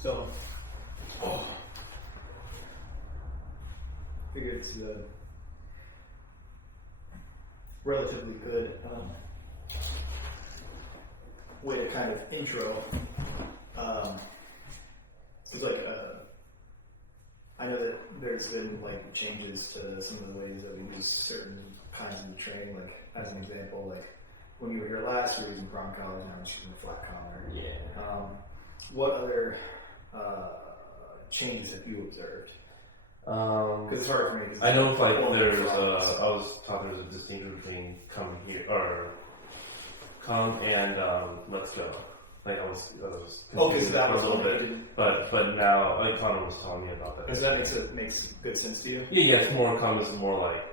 So, I figure it's a relatively good way to kind of intro. It's like I know that there's been like changes to some of the ways that we use certain kinds of training. Like as an example, like when you were here last, we were using prong collars, now we're using flat collar. Yeah. What other changes have you observed? Because it's hard for me. I know, like there's, I was taught there's a distinction between come here or come and let's go. Like I was okay, so that was a little bit, but now like Connor was telling me about that. Does that makes good sense to you? Yeah, it's more come is more like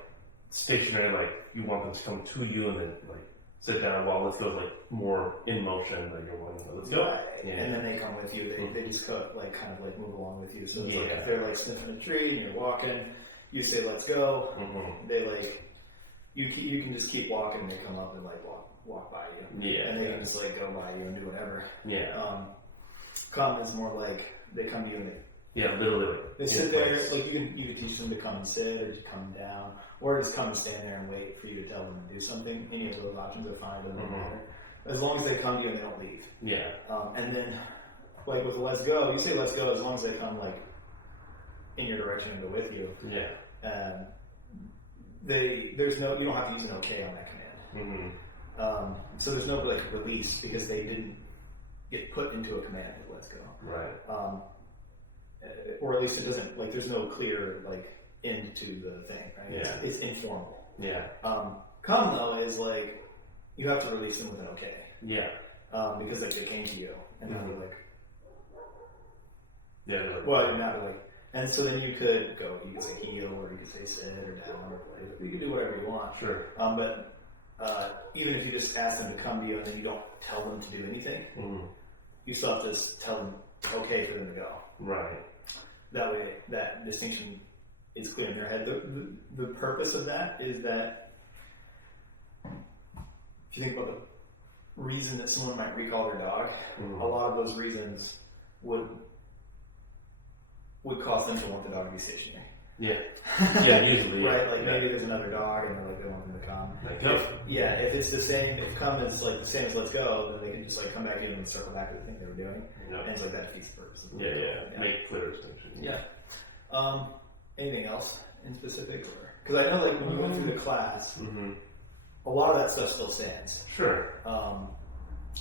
stationary, like you want them to come to you and then like sit down. While let's go is like more in motion, like you're wanting to let's go. Right. Yeah. And then they come with you. They just kind of like move along with you. So it's like Yeah. if they're like sniffing a tree and you're walking, you say let's go. Mm-hmm. They like you can just keep walking and they come up and like walk by you. Yeah. And they can just like go by you and do whatever. Yeah. Come is more like they come to you and Literally. they sit there. Like you can teach them to come and sit or to come down or just come and stand there and wait for you to tell them to do something. Any of those options are fine. Doesn't matter. As long as they come to you and they don't leave. Yeah. And then, like with let's go, you say let's go as long as they come like in your direction and go with you. Yeah. There's no, you don't have to use an okay on that command. Mm-hmm. So there's no like release because they didn't get put into a command. Let's go. Right. Or at least it doesn't like there's no clear like end to the thing. Right? Yeah. It's informal. Yeah. Come though is like you have to release them with an okay. Yeah. Because like they came to you and now they're like. Yeah. Really. Well, not like, and so then you could go. You could say heel, or you could say sit, or down, or play. You can do whatever you want. Sure. But even if you just ask them to come to you and then you don't tell them to do anything, you still have to tell them okay for them to go. Right. That way, that distinction is clear in their head. The purpose of that is that if you think about the reason that someone might recall their dog, a lot of those reasons would cause them to want the dog to be stationary. Yeah. Yeah, usually. Right, like maybe there's another dog and they're like they want them to come. Like, go. If it's the same, if come is like the same as let's go, then they can just like come back in and circle back to the thing they were doing. Yep. And it's like that defeats the purpose of Yeah. Make clear distinctions. Yeah. Anything else in specific? Because I know like when we went through the class, a lot of that stuff still stands. Sure.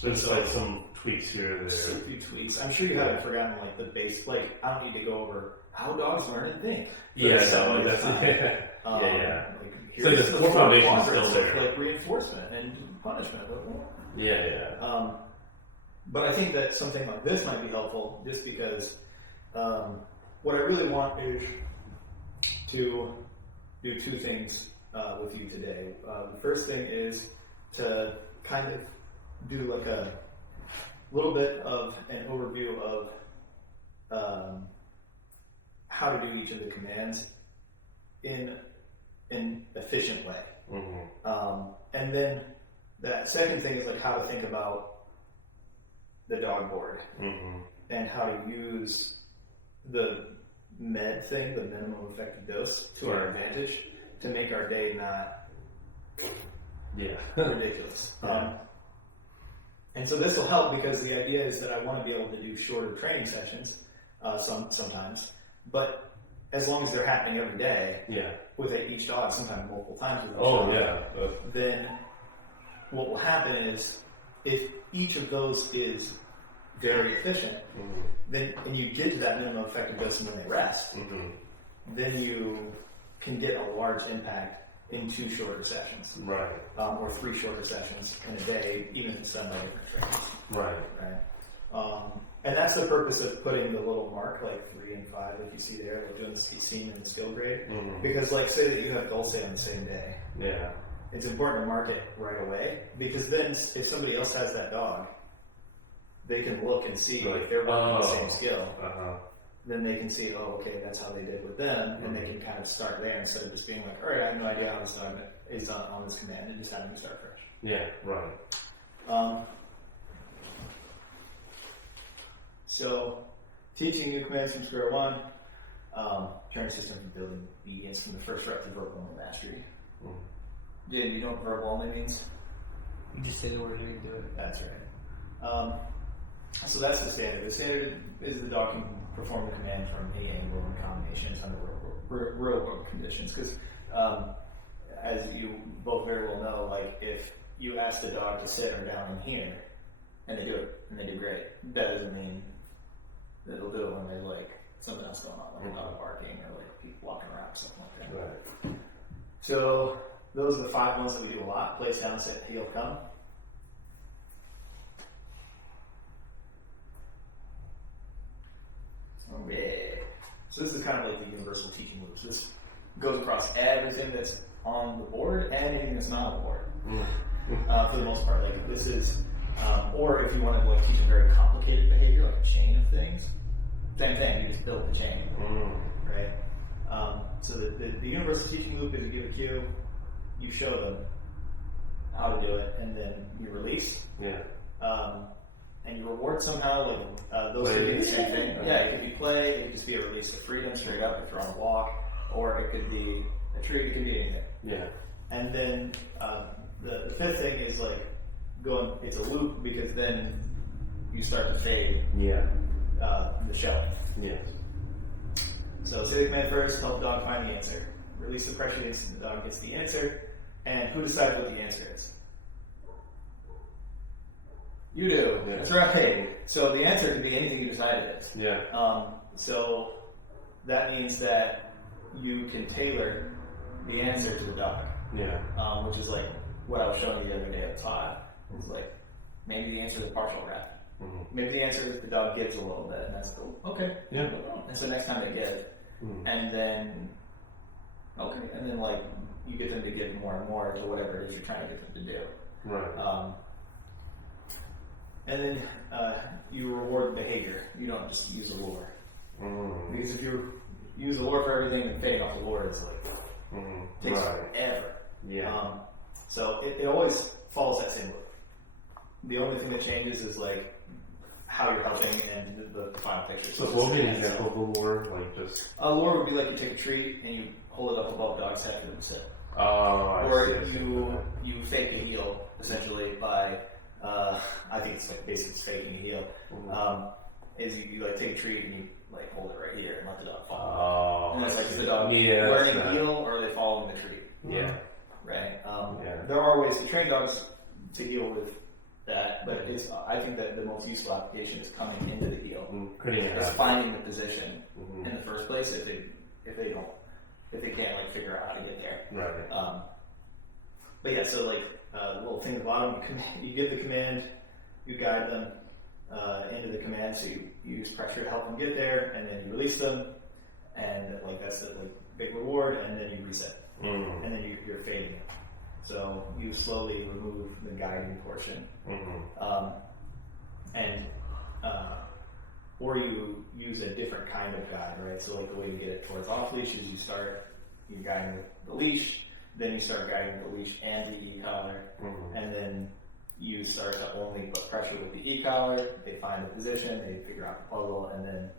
There's like some tweaks here and there. A few tweaks. I'm sure you haven't forgotten like the base. Like I don't need to go over how dogs learn and think. Yeah, no, that's yeah. Like, so the core foundation is still there. Like reinforcement and punishment. Yeah. But I think that something like this might be helpful, just because what I really want is to do two things with you today. The first thing is to kind of do like a little bit of an overview of how to do each of the commands in an efficient way. And then that second thing is like how to think about the dog board and how to use the med thing, the minimum effective dose, to our advantage to make our day not ridiculous. And so this will help because the idea is that I want to be able to do shorter training sessions sometimes, but as long as they're happening every day with each dog, sometimes multiple times with each dog, then what will happen is if each of those is very efficient, then and you get to that minimum effective dose when they rest, then you can get a large impact in 2 shorter sessions, right? Or 3 shorter sessions in a day, even if it's done by different trainers, right? And that's the purpose of putting the little mark like 3 and 5, like you see there, like doing the scene and the skill grade, because like say that you have Dulce on the same day, it's important to mark it right away because then if somebody else has that dog, they can look and see if they're working the same skill. Then they can see, okay, that's how they did with them, and they can kind of start there instead of just being like, all right, I have no idea how this dog is on this command, and just having to start fresh. Yeah, right. So teaching new commands from square one, training system for building obedience from the first rep to verbal only mastery. Did you know what verbal only means? You just say the word and do it. That's right. So that's the standard. The standard is the dog can perform the command from any angle and combinations under real world conditions. Because as you both very well know, like if you ask the dog to sit or down in here, and they do it, and they do great, that doesn't mean that they'll do it when there's like something else going on, like a dog barking or like people walking around, something like that. Right. So those are the 5 ones that we do a lot: place, down, sit, heel, come. Okay. So this is kind of like the universal teaching loops. This goes across everything that's on the board and anything that's not on the board. For the most part, like this is, or if you want to like teach a very complicated behavior, like a chain of things, same thing. You just build the chain, right? So the universal teaching loop is you give a cue, you show them how to do it, and then you release. Yeah. And you reward somehow, like those could be the same thing. Yeah, it could be play, it could just be a release of freedom straight up if you're on a walk, or it could be a treat, it could be anything. Yeah. And then the fifth thing is like going, it's a loop because then you start to fade the shelling. Yes. So say the command first, help the dog find the answer. Release the pressure against the dog gets the answer, and who decides what the answer is? You do. Yeah. That's right. So the answer can be anything you decide it is. Yeah. So that means that you can tailor the answer to the dog. Yeah. Which is like what I was showing you the other day at Todd. It's like maybe the answer is a partial wrap. Maybe the answer is the dog gives a little bit, and that's cool. Okay. Yeah. And so next time they give, and then like you get them to give more and more to whatever it is you're trying to get them to do. Right. And then you reward behavior. You don't just use a lure. Because if you use a lure for everything, then fading off the lure is like takes forever. Yeah. So it always follows that same loop. The only thing that changes is like how you're helping and the final picture. So what would be an example of a lure? Like just a lure would be like you take a treat and you hold it up above the dog's head for them to sit. Or you fake a heel essentially by I think it's like basically faking a heel. Is you like take a treat and you like hold it right here and let the dog fall. And that's like is the dog learning to heel or are they following the treat? Yeah. Right. There are ways to train dogs to deal with that, but I think that the most useful application is coming into the heel. It's finding the position in the first place if they can't like figure out how to get there. Right. But yeah, so like the little thing at the bottom, you give the command, you guide them into the command, so you use pressure to help them get there, and then you release them, and like that's the like big reward, and then you reset, and then you're fading it. So you slowly remove the guiding portion, or you use a different kind of guide, right? So like the way you get it towards off leash is you're guiding with the leash, then you start guiding the leash and the e-collar, and then you start to only put pressure with the e-collar, they find the position, they figure out the puzzle, and then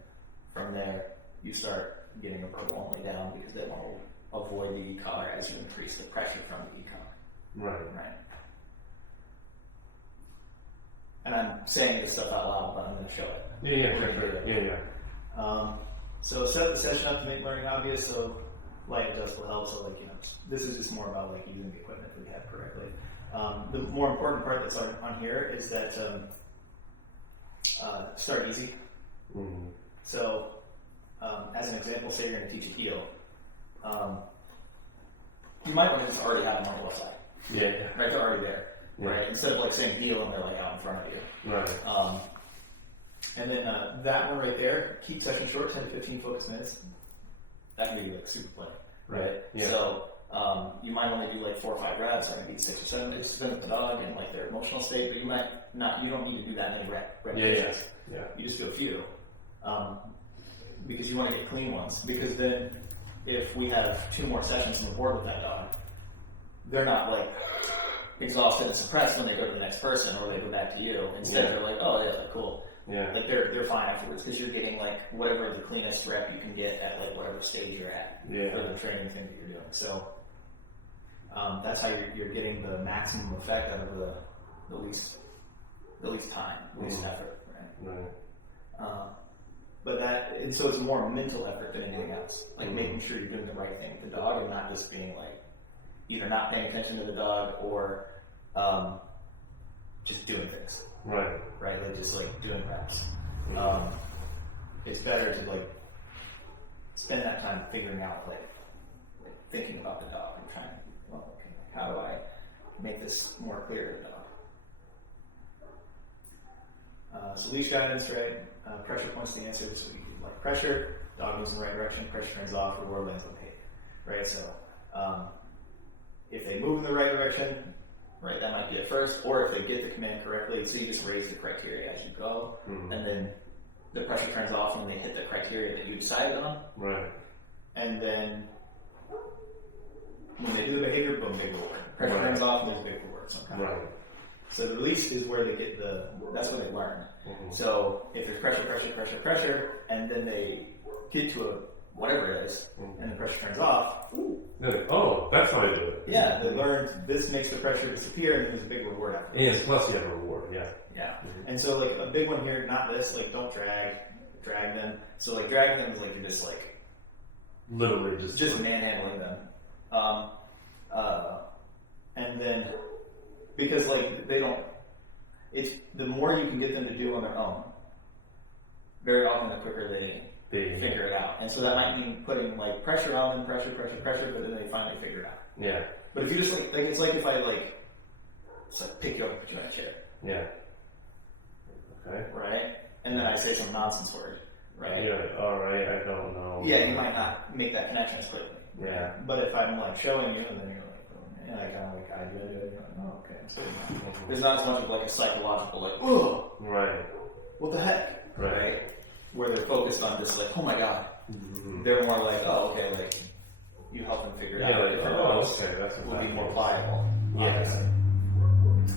from there you start getting a verbal only down because they want to avoid the e-collar as you increase the pressure from the e-collar. Right. And I'm saying this stuff out loud, but I'm going to show it. Yeah. So set the session up to make learning obvious. So light adjustable help. So like this is just more about like using the equipment that we have correctly. The more important part that's on here is that start easy. So as an example, say you're going to teach a heel. You might want to just already have them on the left side. Yeah. Right, they're already there. Right, instead of like saying heel and they're like out in front of you. Right. And then that one right there, keep session short, 10 to 15 focus minutes. That can be like super play. Right. Yeah. So you might only do like 4 or 5 reps, or maybe 6 or 7. It just depends on the dog and like their emotional state. But you might not. You don't need to do that many repetitions. Yeah. You just do a few, because you want to get clean ones. Because then, if we have 2 more sessions on the board with that dog, they're not like exhausted and suppressed when they go to the next person or they go back to you. Instead, they're like, oh yeah, cool. Yeah. Like they're fine afterwards because you're getting like whatever the cleanest rep you can get at like whatever stage you're at for the training thing that you're doing. So that's how you're getting the maximum effect out of the least time, least effort, right? But and so it's more mental effort than anything else. Like making sure you're doing the right thing with the dog and not just being like either not paying attention to the dog or just doing things. Right. Like just like doing reps. It's better to like spend that time figuring out like thinking about the dog and trying, well, okay, how do I make this more clear to the dog? So leash guidance, right? Pressure points the answer. So we like pressure, dog moves in the right direction, pressure turns off, reward lands on the page, right? So if they move in the right direction, right, that might be at first, or if they get the command correctly, so you just raise the criteria as you go, and then the pressure turns off when they hit the criteria that you decided on, right? And then when they do the behavior, boom, big reward. Pressure turns off, and there's a big reward. Right. So the release is where they get that's where they learn. So if there's pressure, and then they get to whatever it is, and the pressure turns off, they're like, oh, that's how I do it. Yeah, they learned this makes the pressure disappear, and then there's a big reward after. Yeah, plus you have a reward, yeah. And so like a big one here, not this, like don't drag them. So like dragging them is like you're just like literally just manhandling them. And then because like they don't, it's the more you can get them to do on their own, very often the quicker they figure it out. And so that might mean putting like pressure on them, pressure, but then they finally figure it out. Yeah. But if you just like it's like if I like it's like pick you up and put you in a chair. Yeah. Okay. Right? And then I say some nonsense word. Right? You're like, alright, I don't know. Yeah, you might not make that connection as quickly. Yeah. But if I'm like showing you and then you're like, oh, yeah, I kind of like I do it, you're like, oh, okay, I'm saying that. There's not as much of like a psychological like, oh, right. What the heck? Right. Where they're focused on just like, oh my god. They're more like, oh, okay, like you help them figure it out. Like, oh, okay, that's will be more pliable. Yeah. Obviously.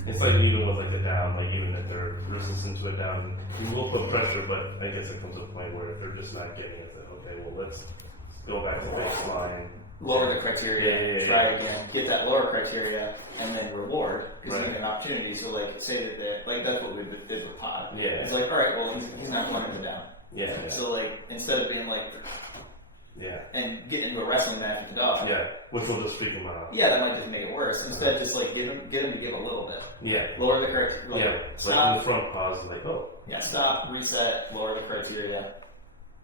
It's like even with like the down, like even if they're resistant to a down, you will put pressure, but I guess it comes to a point where if they're just not getting it, then okay, well let's go back to baseline. Lower the criteria, try again, get that lower criteria, and then reward, because you get an opportunity. So like say that they're, like that's what we did with Todd. Yeah. It's like, alright, well he's not going to the down. Yeah. So like instead of being like and get into a wrestling match with the dog. Yeah, which will just freak them out. Yeah, that might just make it worse. Instead, just like get him to give a little bit. Yeah. Lower the criteria. Like, stop. Like in the front pause, like, oh. Yeah, stop, reset, lower the criteria,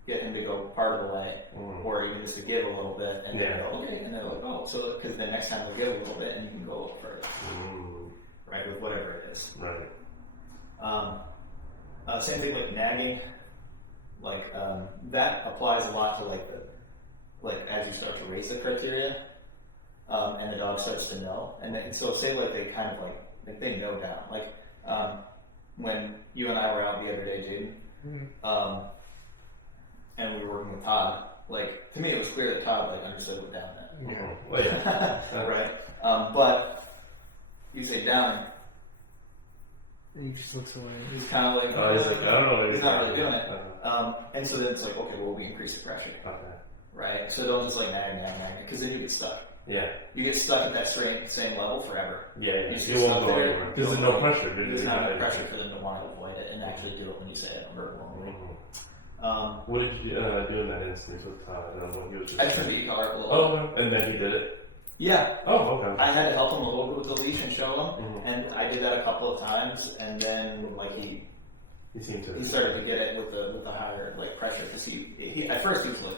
get him to go part of the way, or even just to give a little bit, and then go, okay, and then they're like, oh, so because the next time they'll give a little bit, and you can go a little further. Right, with whatever it is. Right. Same thing like nagging. Like that applies a lot to like as you start to raise the criteria, and the dog starts to know, and then, so say like they kind of like they know down. Like when you and I were out the other day, Jaden, and we were working with Todd. Like to me, it was clear that Todd like understood what down meant. Well, yeah. Right. But you say down. And he just looks away. He's kind of like, he's like, I don't know. He's not really doing it. And so then it's like, okay, well, we increase the pressure. Okay. Right? So don't just like nag, because then you get stuck. Yeah. You get stuck at that same level forever. Yeah. You won't go anywhere. Because there's no pressure. There's not enough pressure for them to want to avoid it and actually do it when you say it verbally. What did you do in that instance with Todd? When he was just I trimmed the e-collar a little. Oh, and then he did it? Yeah. Oh, okay. I had to help him a little bit with the leash and show him, and I did that a couple of times, and then like he started to get it with the higher like pressure because he at first he was like,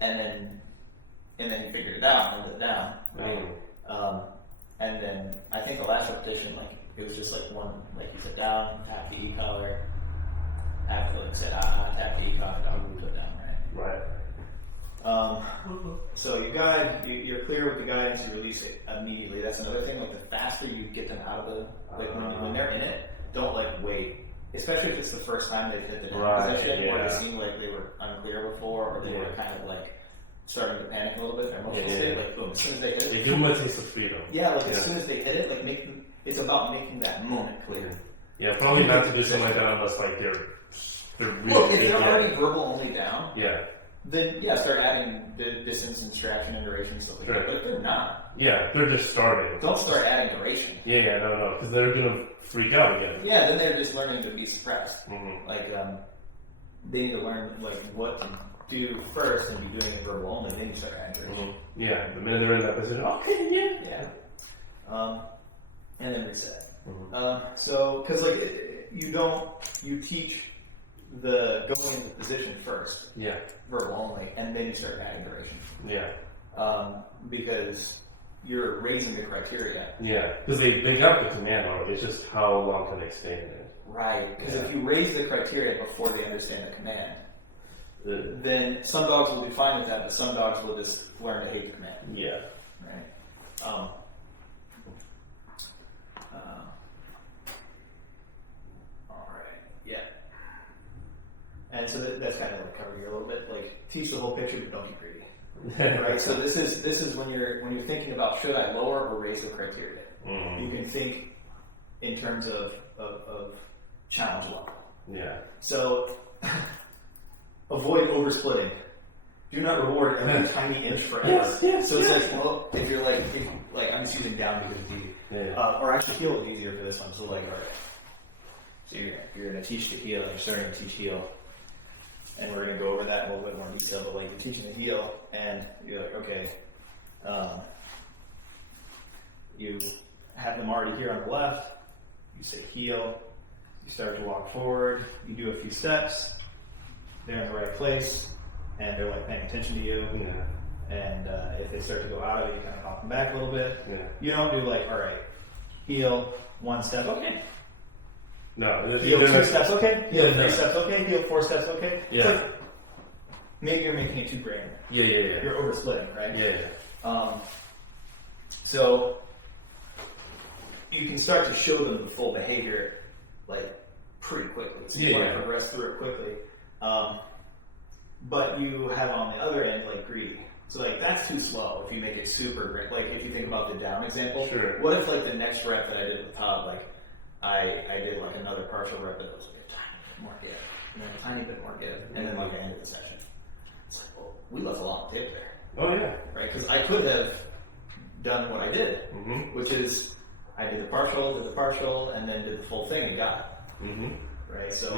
and then he figured it out and moved it down, right? And then I think the last repetition like it was just like one like he said down, tap the e-collar, after like said tap the e-collar, dog moved it down, right? So you guide, you're clear with the guidance, you release it immediately. That's another thing. Like the faster you get them out of the, like when they're in it, don't like wait. Especially if it's the first time they've hit the down position, or they seem like they were unclear before, or they were kind of like starting to panic a little bit. Their emotional state, like boom, as soon as they hit it, give them a taste of freedom. Yeah, like as soon as they hit it, like it's about making that moment clear. Yeah, probably not to do something like that unless like they're really Well, if good they're at already it. verbal only down, Yeah. then yeah, start adding distance and distraction and duration stuff like that. But if they're not, Yeah, they're just starting. don't start adding duration. Yeah, no, because they're gonna freak out again. Yeah, then they're just learning to be suppressed. Mm-hmm. Like they need to learn like what to do first and be doing it verbal only. Then you start adding duration. Mm-hmm. Yeah, the minute they're in that position, okay, yeah. Yeah. And then reset. Mm-hmm. So, because like you teach the going into position first, Yeah. verbal only, and then you start adding duration. Yeah. Because you're raising the criteria. Yeah, because they got the command already. It's just how long can they stay in it. Right. Because if you raise the criteria before they understand the command, then some dogs will be fine with that, but some dogs will just learn to hate the command. Yeah. Right. All right. Yeah. And so that's kind of like covering you a little bit. Like teach the whole picture, but don't get greedy. Right. So this is when you're thinking about should I lower or raise the criteria. Mm. You can think in terms of challenge level. Yeah. So avoid oversplitting. Do not reward every tiny inch forever. Yes, so it's like, well, if you're like, I'm just using down because it's easy. Yeah. Or actually heel is easier for this one. So like, all right. So you're going to teach the heel, and you're starting to teach heel. And we're going to go over that in a little bit more detail, but like you're teaching the heel, and you're like, okay, you have them already here on the left, you say heel, you start to walk forward, you do a few steps, they're in the right place, and they're like paying attention to you, and if they start to go out of it, you kind of hop them back a little bit. Yeah. You don't do like, all right, heel, 1 step, okay. No, Heel 2 steps, okay. Heel 3 no. steps, okay. Heel 4 steps, okay. Yeah. Like, maybe you're making it too granular. Yeah. You're oversplitting, right? Yeah. So you can start to show them the full behavior like pretty quickly. So you want to progress through it quickly. But you have on the other end like greedy. So like that's too slow if you make it super great. Like if you think about the down example, Sure. What if like the next rep that I did with Todd, like I did like another partial rep that was like a tiny bit more give, and then a tiny bit more give, and then like I ended the session. It's like, well, we left a lot of tape there. Oh yeah. Right? Because I could have done what I did, which is I did the partial, and then did the full thing and got it. Right? So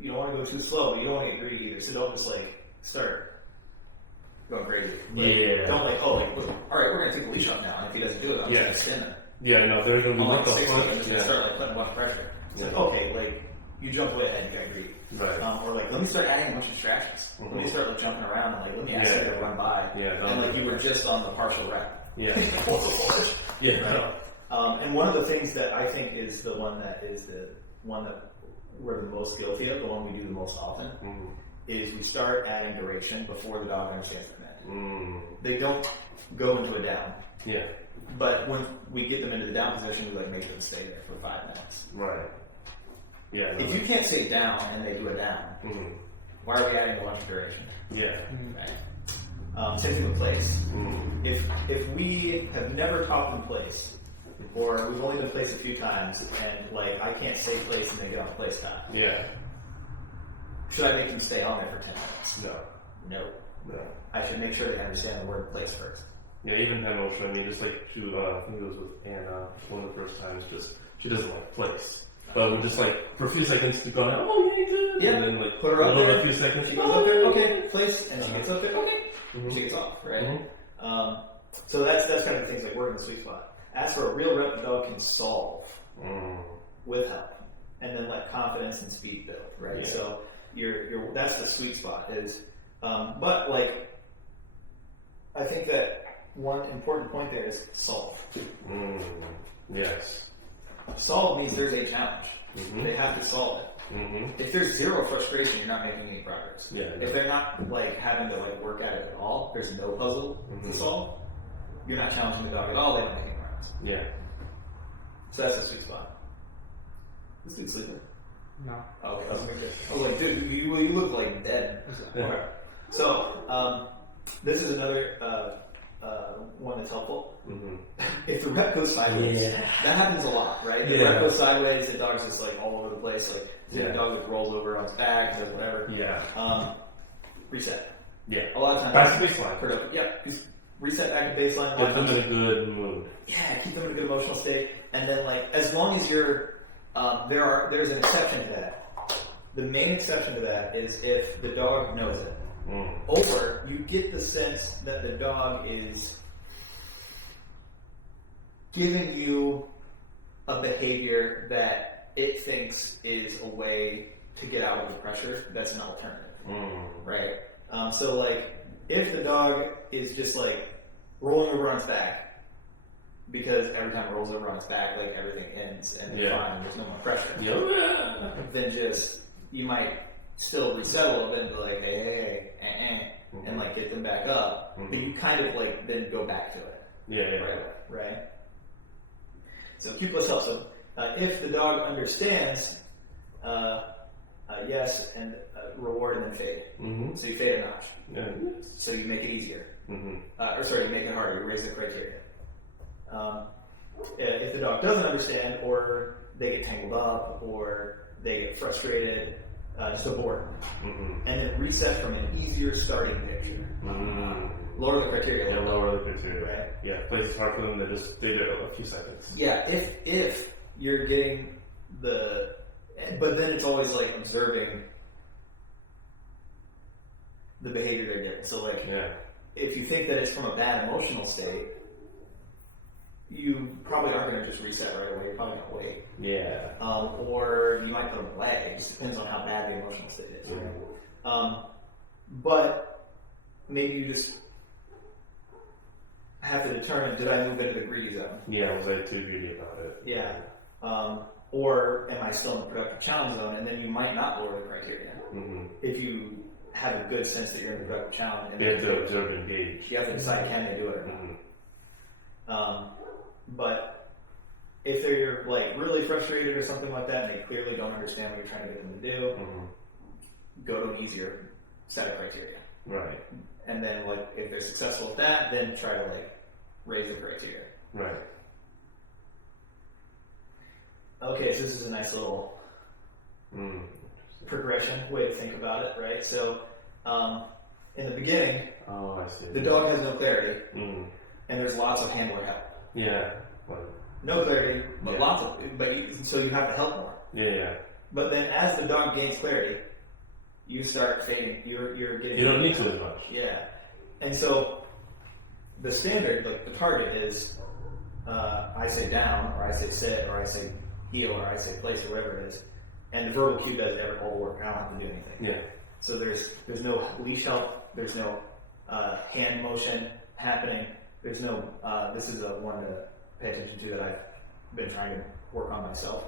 you don't want to go too slow, but you don't want to get greedy either. So don't just like start going crazy. Like, don't like, oh, like, all right, we're going to take the leash off now, and if he doesn't do it, I'm just going to spin him. Yeah, no, they're going to be like what the 60, fuck? and just start like putting a bunch of pressure. It's like, okay, like you jump way ahead, you got greedy. Right. Or like, let me start adding a bunch of distractions. Let me start like jumping around and like, let me ask you to run by. And like you were just on the partial rep. Yeah. Right? And one of the things that I think is the one that we're the most guilty of, the one we do the most often, is we start adding duration before the dog understands the command. They don't go into a down. Yeah. But when we get them into the down position, we like make them stay there for 5 minutes. Right. Yeah. No. If you can't say down and they do a down, why are we adding a bunch of duration? Yeah. Right. Same thing with place. If we have never taught them place, or we've only done place a few times, and like I can't say place and they get on place time. Yeah. Should I make them stay on there for 10 minutes? No. I should make sure they understand the word place first. Yeah, even Hannah, I mean, just like I think it was with Anna, one of the first times, just she doesn't like place. But we're just like, for a few seconds, to go, oh, yeah, good. Yeah. And then like, put her up there. A few seconds. She goes up there, okay, place, and she gets up there, okay. She gets off, right? So that's kind of things like we're in the sweet spot. As for a real rep, the dog can solve with help, and then let confidence and speed build, right? Yeah. So you're that's the sweet spot is, but like I think that one important point there is solve. Yes. Solve means there's a challenge. They have to solve it. If there's zero frustration, you're not making any progress. Yeah. If they're not like having to like work at it at all, there's no puzzle to solve. You're not challenging the dog at all. They don't make any progress. Yeah. So that's the sweet spot. This dude's sleeping. No. Oh, okay. I was like, dude, you look like dead. Okay. So this is another one that's helpful. Mm-hmm. If the rep goes sideways, that happens a lot, right? If the rep goes sideways, the dog's just like all over the place. Like the dog just rolls over on its back, does whatever. Yeah. Reset. Yeah. A lot of times. Back to baseline. Just reset back to baseline. Get them in a good mood. Yeah, keep them in a good emotional state, and then like as long as you're, there's an exception to that. The main exception to that is if the dog knows it. Or you get the sense that the dog is giving you a behavior that it thinks is a way to get out of the pressure that's an alternative, right? So like if the dog is just like rolling over on its back, because every time it rolls over on its back, like everything ends and fine, there's no more pressure. Then just you might still reset a little bit and be like, hey, and like get them back up, but you kind of like then go back to it. Right. So Q plus help. So if the dog understands, yes, and reward and then fade. So you fade a notch. So you make it easier. Or sorry, you make it harder. You raise the criteria. If the dog doesn't understand, or they get tangled up, or they get frustrated, just abort. And then reset from an easier starting picture. Lower the criteria. Lower the criteria. Right? Yeah, places hard for them to just stay there a few seconds. Yeah, if you're getting but then it's always like observing the behavior they're getting. So like, if you think that it's from a bad emotional state, you probably aren't going to just reset right away. You're probably going to wait. Yeah. Or you might put them away. It just depends on how bad the emotional state is. But maybe you just have to determine, did I move into the greedy zone? Yeah, was I too greedy about it? Yeah. Or am I still in the productive challenge zone? And then you might not lower the criteria. If you have a good sense that you're in the productive challenge. And you have to observe and engage. You have to decide, can they do it or not? But if they're like really frustrated or something like that, and they clearly don't understand what you're trying to get them to do, go to an easier set of criteria. Right. And then like if they're successful with that, then try to like raise the criteria. Right. Okay, so this is a nice little progression way to think about it, right? So in the beginning, I see. the dog has no clarity, and there's lots of handler help. Yeah. No clarity, but lots of, so you have to help more. Yeah. But then as the dog gains clarity, you start fading. You're getting. You don't need to as much. Yeah. And so the standard, like the target is, I say down, or I say sit, or I say heel, or I say place, or whatever it is. And the verbal cue does all the work. I don't have to do anything. Yeah. So there's no leash help. There's no hand motion happening. There's no. This is one to pay attention to that I've been trying to work on myself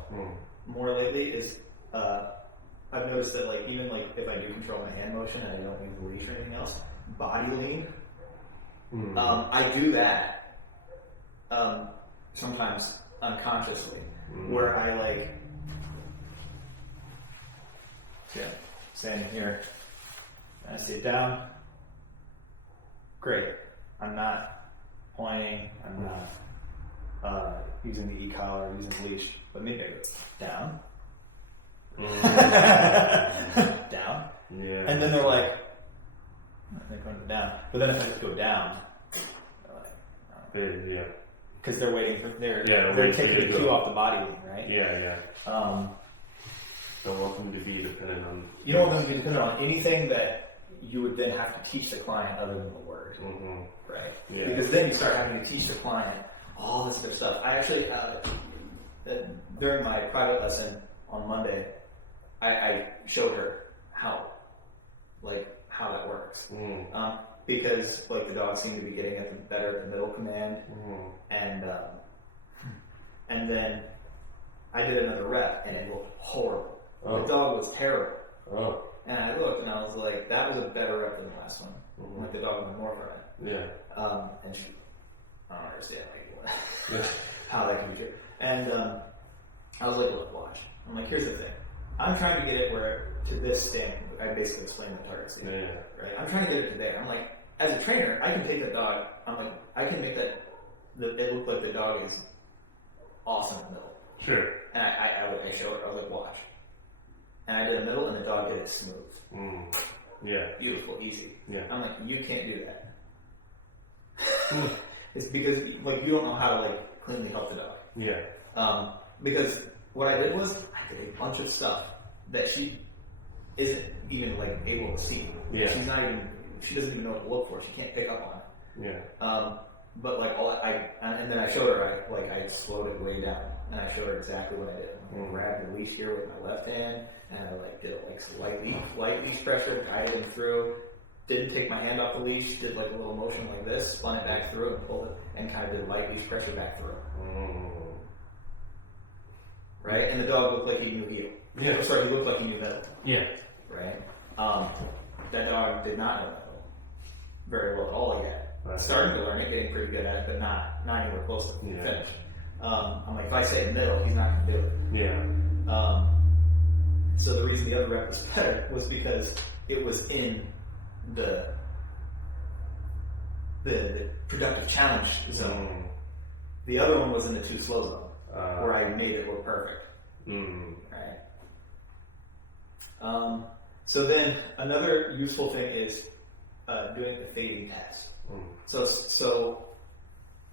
more lately. Is I've noticed that like even like if I do control my hand motion and I don't use the leash or anything else, body lean. I do that sometimes unconsciously, where I like standing here and I sit down. Great. I'm not pointing. I'm not using the e-collar, using the leash, but maybe I go down. Down. Yeah. And then they're like, they're going down. But then if I just go down, they're like, yeah. Because they're waiting for, they're waiting taking the cue off the body lean, right? Yeah. Don't want them to be dependent on. You don't want them to be dependent on anything that you would then have to teach the client other than the word, right? Yeah. Because then you start having to teach the client all this other stuff. I actually, during my private lesson on Monday, I showed her how that works. Because like the dogs seem to be getting better at the middle command, and then I did another rep and it looked horrible. The dog was terrible. And I looked and I was like, that was a better rep than the last one. Like the dog went more for it. Yeah. And she, I don't understand how that can be true. And I was like, look, watch. I'm like, here's the thing. I'm trying to get it to this stand. I basically explained the target stand. Right? I'm trying to get it to there. I'm like, as a trainer, I can take the dog. I'm like, I can make it look like the dog is awesome in the middle. Sure. And I show it. I was like, watch. And I did the middle, and the dog did it smooth. Yeah. Beautiful, easy. Yeah. I'm like, you can't do that. It's because like you don't know how to like cleanly help the dog. Yeah. Because what I did was I did a bunch of stuff that she isn't even like able to see. Yeah. She doesn't even know what to look for. She can't pick up on it. Yeah. But like and then I showed her, I slowed it way down, and I showed her exactly what I did. I grabbed the leash here with my left hand, and I like did light leash pressure, guided him through. Didn't take my hand off the leash. Did like a little motion like this, spun it back through, and pulled it, and kind of did light leash pressure back through. Right, and the dog looked like he knew heel. Yeah. Sorry, he looked like he knew middle. Yeah. Right. That dog did not know middle very well at all yet. Right. Starting to learn it, getting pretty good at it, but not anywhere close to Yeah. finish. I'm like, if I say middle, he's not going to do it. Yeah. So the reason the other rep was better was because it was in the productive challenge zone. The other one was in the too slow zone, where I made it look perfect. Right. So then another useful thing is doing the fading test. So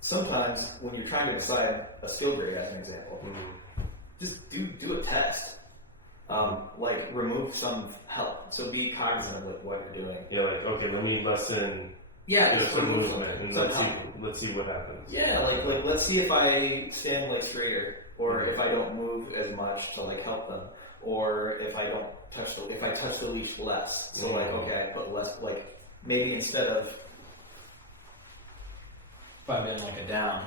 sometimes when you're trying to decide a skill grade, as an example, just do a test. Like remove some help. So be cognizant of like what you're doing. Yeah, like okay, let me lessen just some remove movement, and let's see what happens. Yeah, like let's see if I stand like straighter, or if I don't move as much to like help them, or if I don't touch if I touch the leash less. So like okay, I put less, like maybe instead of if I'm doing like a down,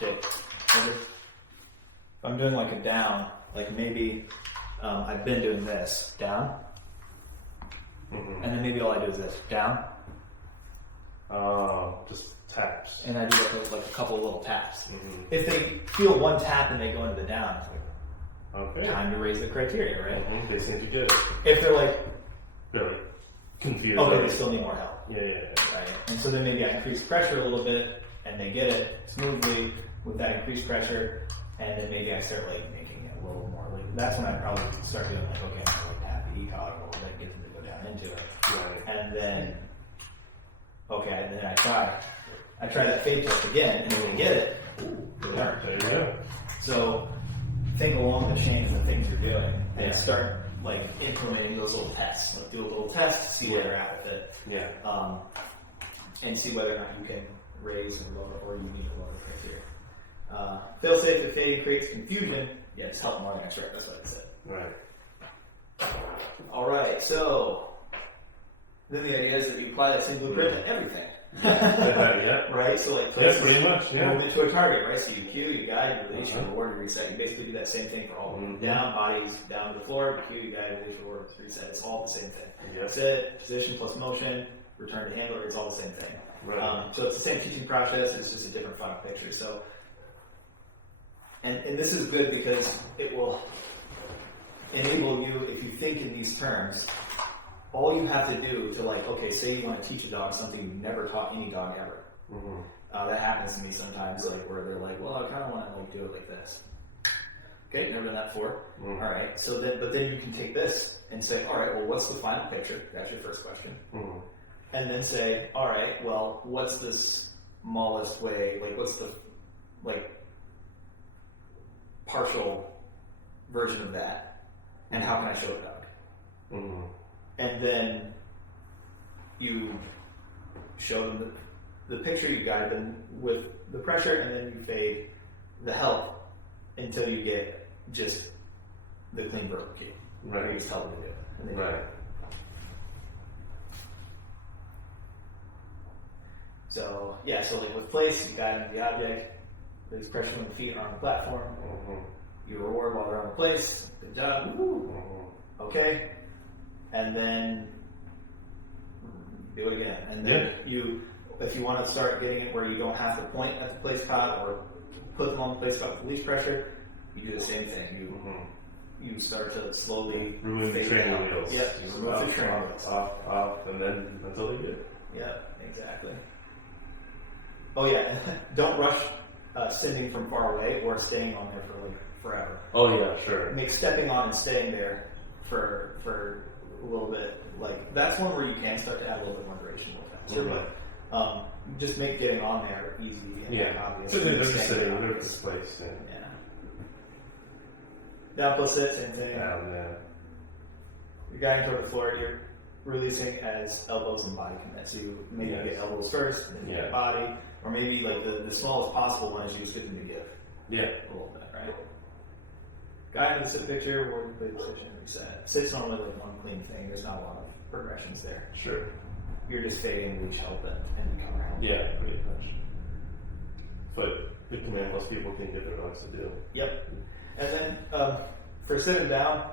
if I'm doing like a down, like maybe I've been doing this down, and then maybe all I do is this down. Just taps. And I do like a couple of little taps. If they feel one tap and they go into the down, it's like, time to raise the criteria, right? They seem to get it. If they're like Really confused. okay, they still need more help. Yeah. Right. And so then maybe I increase pressure a little bit, and they get it smoothly with that increased pressure, and then maybe I start like making it a little more. Like that's when I probably start doing like okay, I'm gonna like tap the ECOG a little bit, get them to go down into it, and then okay, and then I try that fade test again, and then they get it. Ooh, There you go. So think along the chain of the things you're doing, and start like implementing those little tests. Like, do a little test, see where they're at with it. Yeah. And see whether or not you can raise or lower, or you need a lower criteria. Fail safe if fading creates confusion. Yeah, just help them learn extra. That's what I said. Right. All right. So then the idea is that you apply that same blueprint to everything. Yeah. Right. So like Yeah, pretty much. Yeah. move into a target. Right. So you cue, you guide, you release, you reward, you reset. You basically do that same thing for all of them. Down, bodies down to the floor. You cue, you guide, release, reward, reset. It's all the same thing. Yes. Sit, position plus motion, return to handler. It's all the same thing. Right. So it's the same teaching process. It's just a different final picture. So, and this is good because it will enable you, if you think in these terms, all you have to do to like, okay, say you want to teach a dog something you've never taught any dog ever. That happens to me sometimes, like where they're like, well, I kind of want to like do it like this. Okay, never done that before. All right, so then, but then you can take this and say, all right, well, what's the final picture? That's your first question. And then say, all right, well, what's the smallest way? Like, what's the like partial version of that? And how can I show the dog? And then you show them the picture, you guide them with the pressure, and then you fade the help until you get just the clean vertical cue. Right. You just tell them to do it. And they do Right. it. So, yeah, so like with place, you guide them to the object, there's pressure when the feet are on the platform, you reward while they're on the place, good job, woo. Okay, and then do it again. And then if you want to start getting it where you don't have to point at the place cot or put them on the place cot with leash pressure, you do the same thing. You start to slowly remove the fade training out. wheels. Yep, you remove the training wheels. Off, and then until they get it. Yep, exactly. Oh yeah, don't rush sitting from far away or staying on there for like forever. Oh yeah, sure. Make stepping on and staying there for a little bit. Like that's one where you can start to add a little bit more duration with faster, but just make getting on there easy and obvious. So they're just sitting, they're displaced. Yeah. Down plus sit, same thing. You're guiding toward the floor. You're releasing as elbows and body commit. So you maybe get elbows first, then you get body, or maybe like the smallest possible one is you just get them to give. Yeah. A little bit, right? Guide in the sit picture, word play position, reset. Sit's normally like one clean thing. There's not a lot of progressions there. Sure. You're just fading, leash help, and cover help. Yeah, pretty much. But the command most people can get their dogs to do. Yep. And then for sitting down,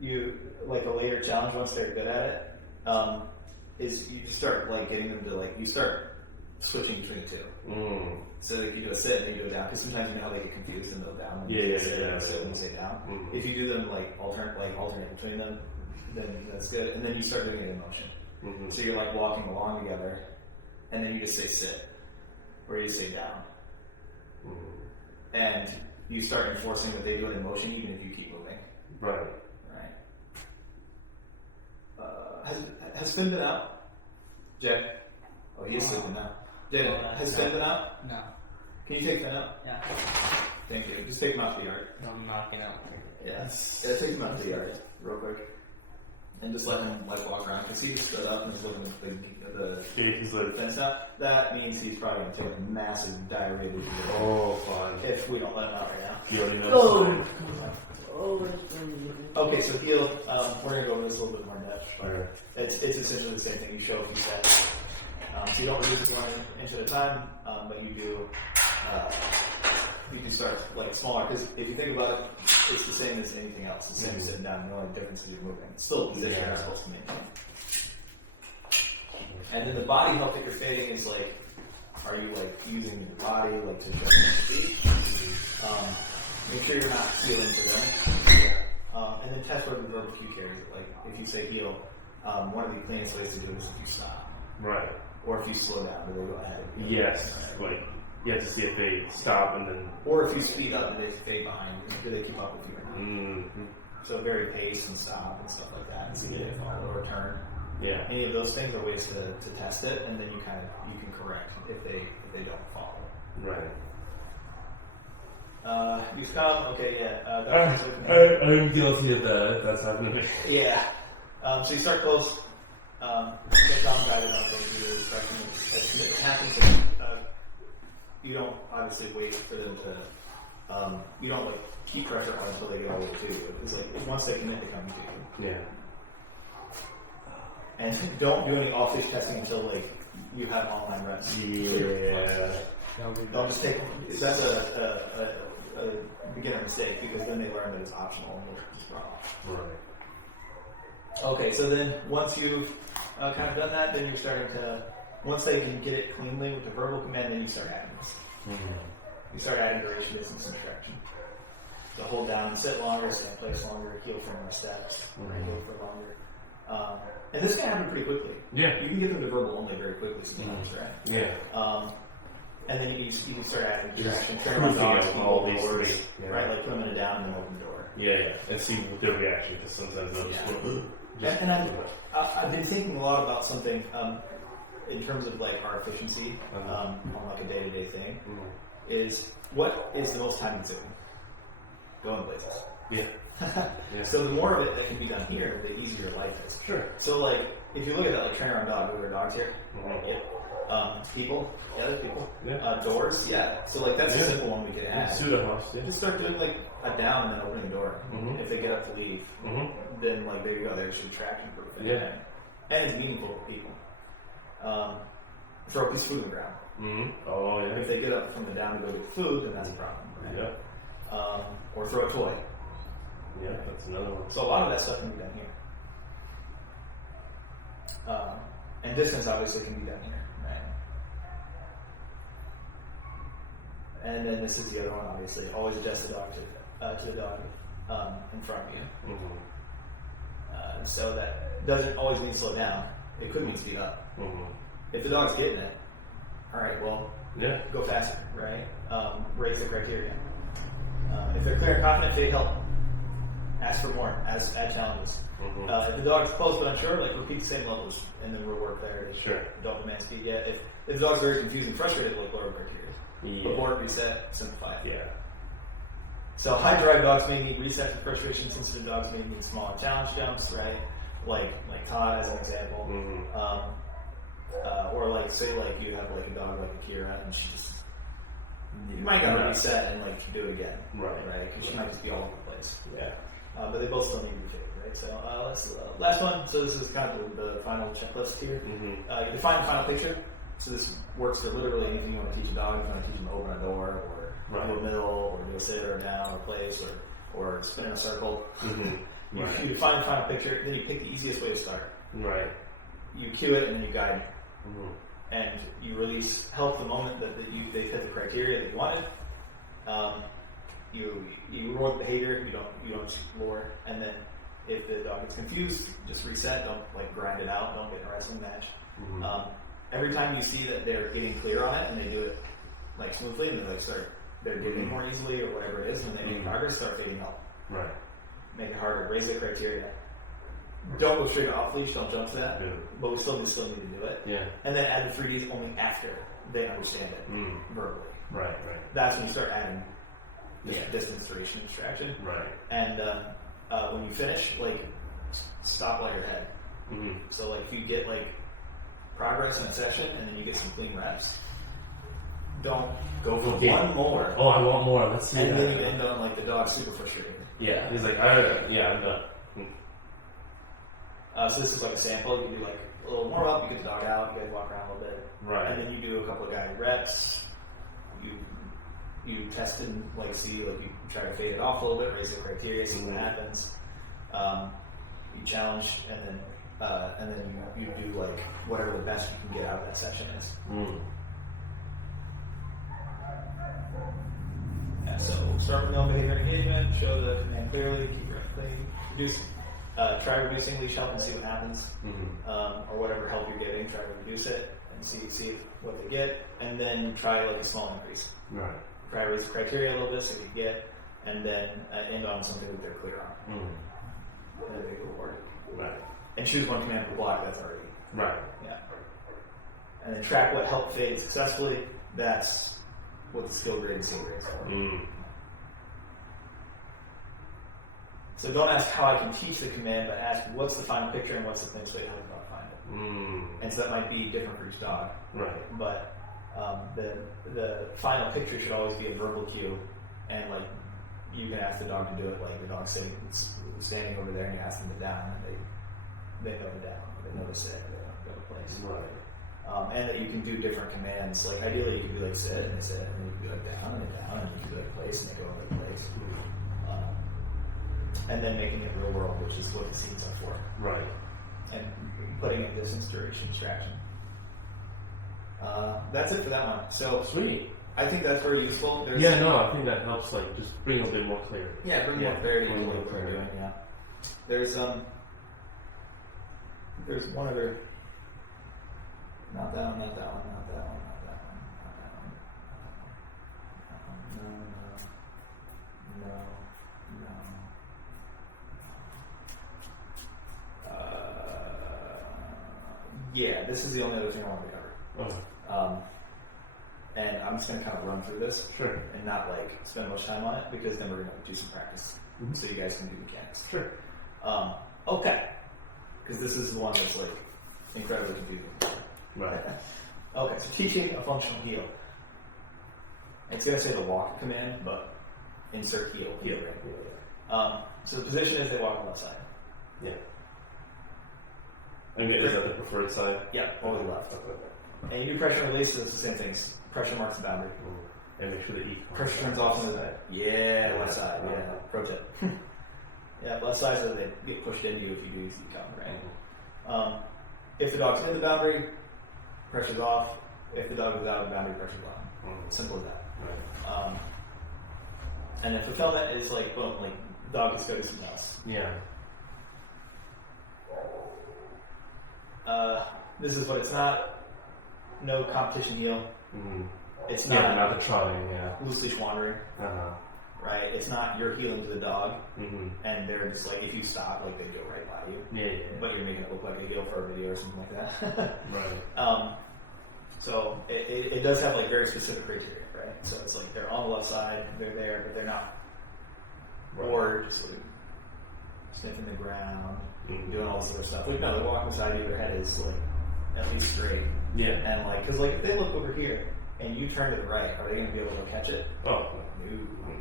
you like a later challenge once they're good at it, is you just start like getting them to like you start switching between the two. So like you do a sit and then you go down because sometimes you know how they get confused and go down. Sit and say down. If you do them like alternate between them, then that's good. And then you start doing it in motion. So you're like walking along together, and then you just say sit, or you say down, and you start enforcing that they do it in motion even if you keep moving. Right. Has Finn been out? Jack? Oh, he is sleeping now. David, has Finn been out? No. Can you take Finn out? Yeah. Thank you. Just take him out to the yard. I'm knocking out. Yeah, take him out to the yard real quick. And just let him like walk around because he just stood up and is looking at the fence now. That means he's probably going to take a massive diarrhea. Oh, fun. If we don't let him out right now. You already know. Okay, so heel. We're going to go over this a little bit more in depth. Sure. It's essentially the same thing. You show a few steps. So you don't reduce it 1 inch at a time, but you do start like smaller because if you think about it, it's the same as anything else. It's the same as sitting down. The only difference is you're moving. It's still a position you're supposed to maintain. And then the body help that you're fading is like, are you like using your body like to adjust your feet? Make sure you're not heeling to them. And then test where the verb cue carries it. Like if you say heel, one of the cleanest ways to do it is if you stop. Right. Or if you slow down, do they go ahead? Yes. Like you have to see if they stop and then. Or if you speed up and they fade behind you, do they keep up with you or not? So very pace and stop and stuff like that, and see if they follow or turn. Yeah. Any of those things are ways to test it, and then you can correct if they don't follow. Right. Use come. Okay, I'm guilty of that. That's happening. Yeah. So you start close. Get down guided up into the direction. As commitment happens, you don't obviously wait for them to. You don't like keep pressure on until they get all the way to you. It's like once they commit, they come to you. Yeah. And don't do any off-fish testing until like you have online reps. Yeah. Don't just take. That's a beginner mistake because then they learn that it's optional and they'll just run off. Right. Okay, so then once you've kind of done that, then you're starting to. Once they can get it cleanly with the verbal command, then you start adding this. You start adding duration, distance, and direction. So hold down and sit longer, stay in place longer, heel for more steps, heel for longer. And this can happen pretty quickly. Yeah. You can get them to verbal only very quickly sometimes, right? Yeah. And then you can start adding direction. All these three. Yeah. Right, like put them in a down and an open door. Yeah. And see their reaction because sometimes they'll just And I've been thinking a lot about something in terms of like our efficiency on like a day-to-day thing. Is what is the most time consuming? Going places. Yeah. So the more of it that can be done here, the easier life is. Sure. So like if you look at that like train around dog, with our dogs here. People, other people, doors, So like that's a simple one we could add. Pseudo house, Just start doing like a down and then opening the door. If they get up to leave, then like there you go. There should traction proof. Yeah. And it's meaningful for people. Throw a piece of food on the ground. Oh yeah. If they get up from the down to go get food, then that's a problem. Right? Yeah. Or throw a toy. Yeah, that's another one. So a lot of that stuff can be done here. And distance obviously can be done here. And then this is the other one, obviously. Always adjust the dog to the dog in front of you. So that doesn't always mean slow down. it could mean speed up. Mm-hmm. If the dog's getting it, all right, well, go faster, right? Raise the criteria. If they're clear and confident, fade help. Ask for more. Add challenges. Mm-hmm. If the dog's close but unsure, like repeat the same levels, and then we'll work there. Sure. Dog demands speed. Yeah. If the dog's very confused and frustrated, like lower criteria. Abort, reset, simplify. Yeah. So high drive dogs may need reset for frustration. Sensitive dogs may need smaller challenge jumps, right? Like Todd as an example. Mm-hmm. Or like say like you have like a dog like Akira, and you might gotta reset and like do it again, right? Because she might just be all over the place. Yeah. But they both still need to be figured, right? So let's last one. So this is kind of the final checklist here. Mm-hmm. You define the final picture. So this works for literally anything you want to teach a dog. If you want to teach them to open a door, or do a middle, or do a sit or down, or place, or spin in a circle. Mm-hmm. You define the final picture, then you pick the easiest way to start. Right. You cue it, and then you guide. Mm-hmm. And you release help the moment that they hit the criteria that you wanted. You reward the behavior. You don't explore. And then if the dog gets confused, just reset. Don't like grind it out. Don't get in a wrestling match. Mm-hmm. Every time you see that they're getting clear on it and they do it like smoothly, and they're getting more easily or whatever it is, and they make progress, start fading help. Right. Make it harder. Raise the criteria. Don't go straight off leash. Don't jump to that. Yeah. But we still need to do it. Yeah. And then add the 3Ds only after they understand it verbally. Right. That's when you start adding distance, duration, abstraction. Right. And when you finish, like stop while you're ahead. Mm-hmm. So like if you get like progress in a session and then you get some clean reps, don't go for one more. Oh, I want more. Let's see. And then you end on like the dog super frustrated. Yeah. He's like, I'm done. So this is like a sample. You do like a little warm up, you get the dog out, you guys walk around a little bit. Right. And then you do a couple of guided reps. You test and like see, like you try to fade it off a little bit, raise the criteria, see what happens. You challenge, and then you do like whatever the best you can get out of that session is. Yeah, so start with no behavior engagement, show the command clearly, keep your clean, reduce. Try reducing leash help and see what happens, or whatever help you're getting. Try to reduce it and see what they get, and then try like a small increase. Right. Try to raise the criteria a little bit so you get, and then end on something that they're clear on. And then they go forward. Right. And choose one command per block. That's already right. Yeah. And then track what helped fade successfully. That's what the skill grade and skill grades are. So don't ask how I can teach the command, but ask what's the final picture and what's the cleanest way to help the dog find it. And so that might be different for each dog. Right. But the final picture should always be a verbal cue, and like you can ask the dog to do it. Like the dog's standing over there, and you ask them to down, and they know to down, they know to sit, they go to place. Right. And that you can do different commands. Like ideally, you could be like sit, and they sit, and then you could be like down, and you could be like place, and they go into place. And then making it real world, which is what the scenes are for. Right. And putting in distance, duration, abstraction. That's it for that one. So sweet. I think that's very useful. I think that helps. Like just bring a bit more clarity. Yeah, bring more clarity to what we're doing. Yeah. There's one other. Not that one. Not that one. Not that one. Not that one. Not that one. No. Yeah, this is the only other thing I want to cover. And I'm just going to kind of run through this. Sure. And not like spend much time on it, because then we're going to do some practice. So you guys can do mechanics. Sure. Okay. Because this is the one that's like incredibly confusing. Right. Okay, so teaching a functional heel. It's going to say the walk command, but insert heel. So the position is they walk on the left side. Yeah. I mean, is that the preferred side? Yeah, only left. Okay. And you do pressure and release, so it's the same things. Pressure marks the boundary. And make sure that each pressure turns off on the side. Yeah, left side. Yeah, pro tip. Yeah, left side so they get pushed into you if you do use the cover, right? If the dog's in the boundary, pressure's off. If the dog is out of the boundary, pressure's on. Simple as that. Right. And then fulfillment is like, boom, like dog is go to something else. Yeah. this is what it's not. No competition heel. Mm-hmm. It's not. Not the trotting. Yeah. Loose leash wandering. Right? It's not you're heeling to the dog, and they're just like, if you stop, like they go right by you. Yeah. But you're making it look like a heel for a video or something like that. Right. So it does have like very specific criteria, right? So it's like they're on the left side, they're there, but they're not. Right. Or just like sniffing the ground, doing all this other stuff. Like no, they're walking beside you, their head is like at least straight. Yeah. And like, because like if they look over here and you turn to the right, are they going to be able to catch it? Oh. No.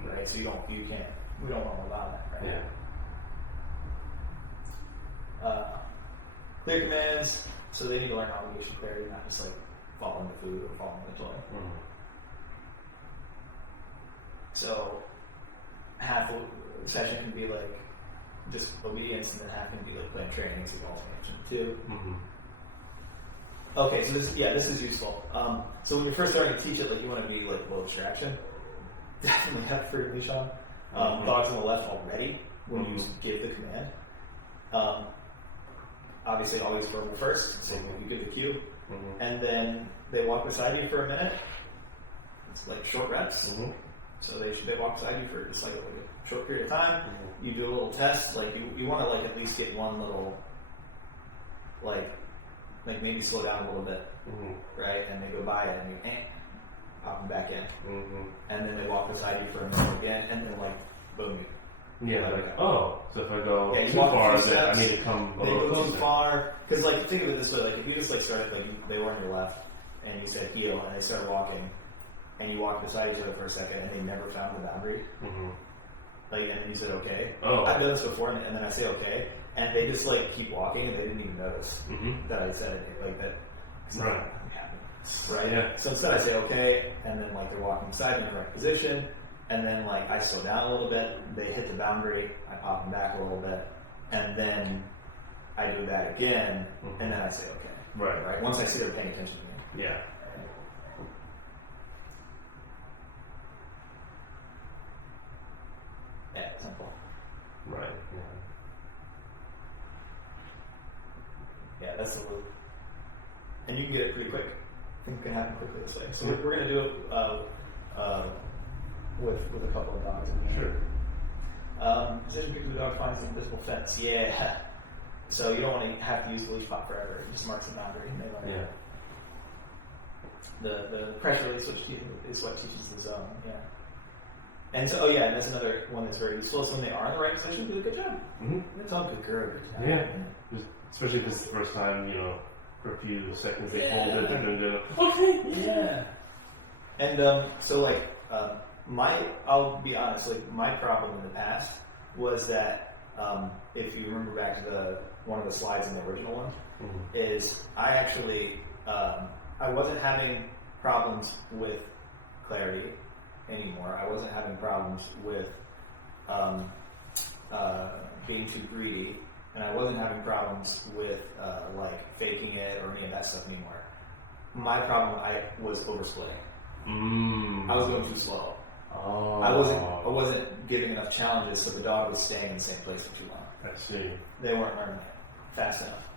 Right? So we don't want to allow that, right? Yeah. Clear commands, so they need to learn obligation clarity, not just like following the food or following the toy. So half a session can be like just obedience, and then half can be like playing training, so you can alternate too. Okay, so this is useful. So when you're first starting to teach it, like you want to be like low abstraction. Definitely have to put your leash on. Dogs on the left already when you give the command. Obviously, always verbal first, so you give the cue, and then they walk beside you for a minute. It's like short reps. So they walk beside you for just like a short period of time. You do a little test, like you want to like at least get one little like maybe slow down a little bit, right? And they go by it, and you pop them back in, and then they walk beside you for a minute again, and then like boom. Yeah, so if I go too far, then I need to come a little closer. Too far, because like think of it this way: like if you just like started like they were on your left, and you said heel, and they started walking, and you walked beside each other for a second, and they never found the boundary, like, and then you said okay. I've done this before, and then I say okay, and they just like keep walking, and they didn't even notice that I said it like that. Right. Right. Yeah. So instead, I say okay, and then like they're walking beside me in the right position. And then, like, I slow down a little bit, they hit the boundary, I pop them back a little bit, and then I do that again, and then I say, okay. Right? Once I see they're paying attention to me. Yeah. Yeah, simple. Right, Yeah, that's the loop. And you can get it pretty quick. I think it can happen quickly this way. So we're going to do it with a couple of dogs in there. Sure. Position because the dog finds an invisible fence. Yeah. So you don't want to have to use the leash pop forever. It just marks the boundary. And they learn. The pressure release is what teaches the zone. Yeah. And so, and that's another one that's very useful. So when they are in the right position, do a good job. It's all good, good job. Yeah. Especially if it's the first time, for a few seconds they hold it, they're doing it. Okay. Yeah. And so like. I'll be honest, like my problem in the past was that if you remember back to one of the slides in the original one, is I actually I wasn't having problems with clarity anymore. I wasn't having problems with being too greedy, and I wasn't having problems with like faking it or any of that stuff anymore. My problem was oversplitting. I was going too slow. I wasn't giving enough challenges, so the dog was staying in the same place for too long. I see. They weren't learning fast enough.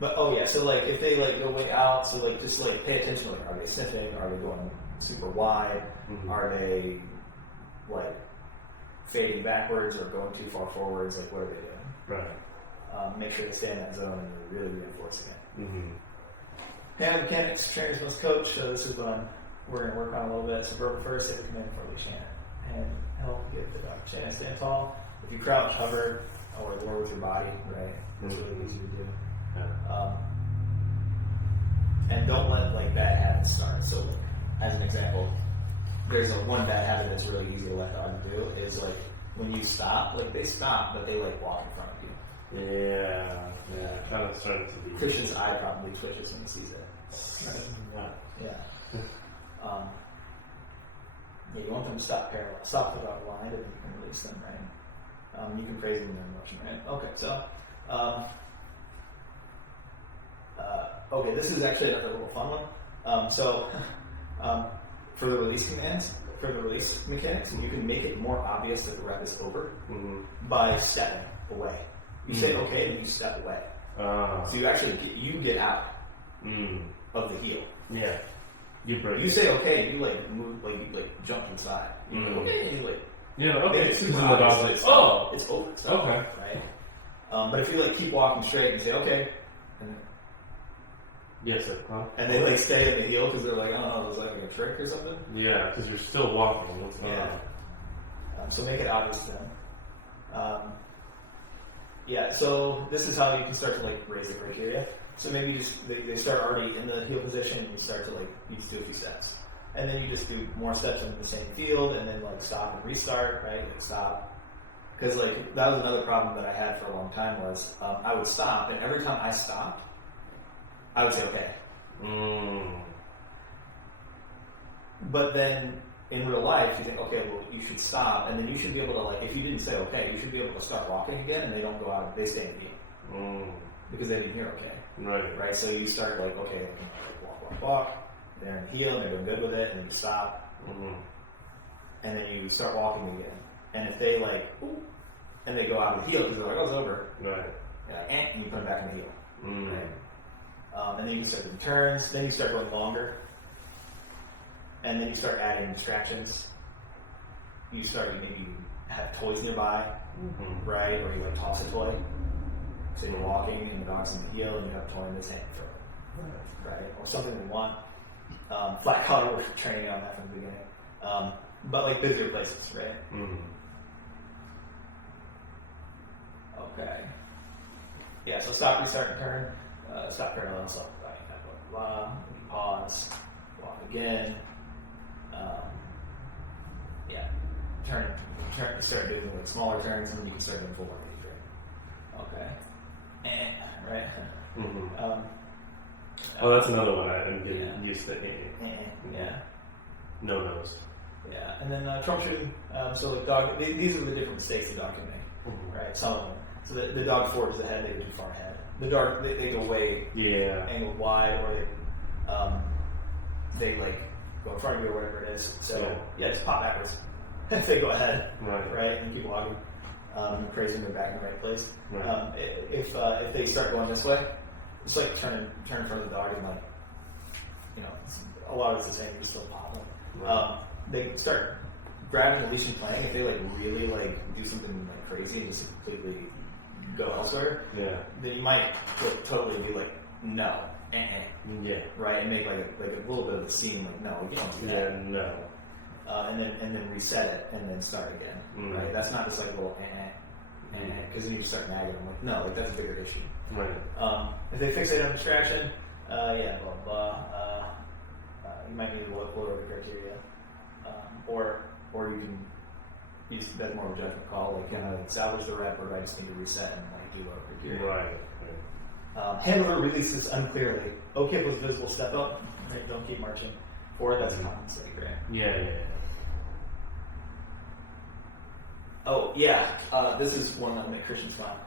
But so like if they like go way out, so like just like pay attention. Like, are they sniffing? Are they going super wide? Are they like fading backwards or going too far forwards? Like what are they doing? Right. Make sure they stay in that zone and you're really reinforcing it. Hand mechanics, trainers must coach. So this is what we're going to work on a little bit. So verbal first, say the command before we chant. And help get the dog chant. Stand tall. If you crouch, hover, or lower with your body, right? That's really easy to do. Yeah. And don't let like bad habits start. So as an example, there's one bad habit that's really easy to let dogs do is like when you stop, like they stop, but they like walk in front of you. Yeah, kind of starting to be. Christian's eye probably twitches when he sees it. Right? Yeah. You want them to stop parallel, stop the dog line, and you can release them, right? You can praise them in their emotion, right? Okay, so, this is actually another little fun one. For the release commands, for the release mechanics, you can make it more obvious that the rep is over by stepping away. You say okay, and you step away. So you actually get out of the heel. Yeah. You break. You say okay, you like move, like you like jump inside. You go, okay, and you like okay. it's Because super the dog's obvious, like, it's over. So, okay. Right. But if you like keep walking straight and say okay, yes, huh? And they like stay at the heel because they're like, oh, there's like a trick or something. Yeah, because you're still walking. So make it obvious to them. So this is how you can start to like raise the criteria. So maybe you just they start already in the heel position, and you start to like you just do a few steps, and then you just do more steps in the same field, and then like stop and restart, right? Like stop, because like that was another problem that I had for a long time was I would stop, and every time I stopped, I would say okay. But then in real life, you think, okay, well, you should stop, and then you should be able to, like, if you didn't say okay, you should be able to start walking again, and they don't go out, they stay in the heel. Because they didn't hear okay. Right? So you start, like, okay, walk, they're in the heel, and they're doing good with it, and then you stop, and then you start walking again. And if they, like, and they go out of the heel, because they're like, oh, it's over. And you put them back in the heel. Right? And then you can start doing turns, then you start going longer. And then you start adding distractions. You maybe have toys nearby, right? Or you like toss a toy. So you're walking and the dog's in the heel and you have a toy in his hand, right? Or something we want. Flat collar, we're training on that from the beginning. But like busier places, right? Okay. Yeah, so stop, restart, and turn. Stop parallel, stop, blah, blah, blah. Pause, walk again. Turn, start doing like smaller turns, and then you can start doing full body straight. Okay. Right. That's another one I'm getting used to. Yeah. No nose. Yeah, and then troubleshooting. So the dog, these are the different mistakes the dog can make. Right. Some of them. So the dog forges ahead, they go too far ahead. The dog, they go way angled wide, or they like go in front of you or whatever it is. So just pop backwards. If they go ahead, right, and keep walking, crazy and they're back in the right place. If they start going this way, it's like turn in front of the dog and like, a lot of it's the same. You still pop them. They start grabbing the leash and playing. If they like really like do something like crazy and just completely go elsewhere, then you might totally be like no, right, and make like a little bit of a scene like no, we can't do that. And then reset it and then start again. Right? That's not just like a little because then you start nagging them like no, like that's a bigger issue. If they fixate on distraction, blah blah. You might need to look over the criteria, or you can use that's more of a judgment call. Like can I salvage the rep, or I just need to reset and like do lower criteria. Handler releases unclearly. Okay, was visible step up. Right? Don't keep marching forward. That's a common mistake, right? This is one that will make Christians smile.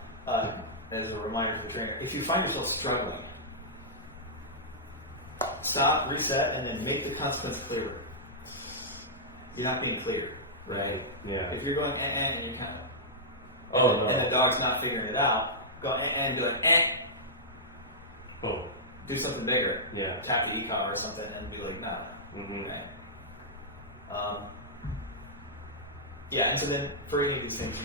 As a reminder for the trainer, if you find yourself struggling, stop, reset, and then make the consequence clearer. You're not being clear, right? If you're going and you're kind of and the dog's not figuring it out, go and do like do something bigger. Tap the e-collar or something and be like no. Okay. And so then for any of these things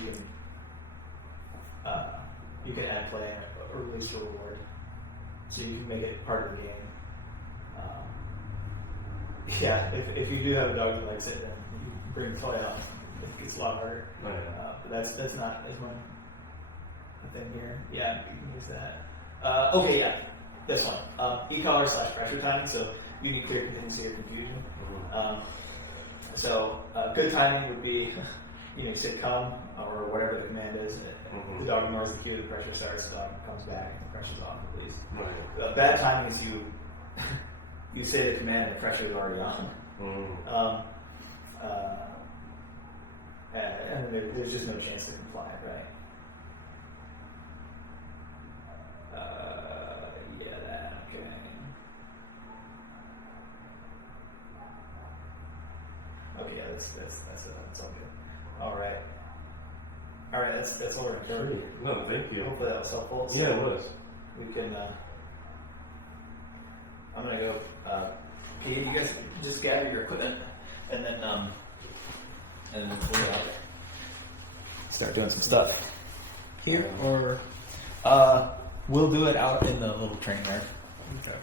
you can add play or release your reward, so you can make it part of the game. If you do have a dog that likes it, then you bring the toy out. It's a lot harder. But that's not as much a thing here. You can use that. This one. E-collar / pressure timing. So you need clear contingency or confusion. Good timing would be, you say come or whatever the command is. The dog ignores the cue, the pressure starts, the dog comes back, the pressure's off, at least. Bad timing is you say the command and the pressure is already on. And there's just no chance to comply, right? That's all good. All right. That's all we're going to cover. No, thank you. Hopefully that was helpful. Yeah, it was. we can. I'm gonna go. Okay, you guys just gather your equipment, and then we'll start doing some stuff. Here or We'll do it out in the little train there. okay.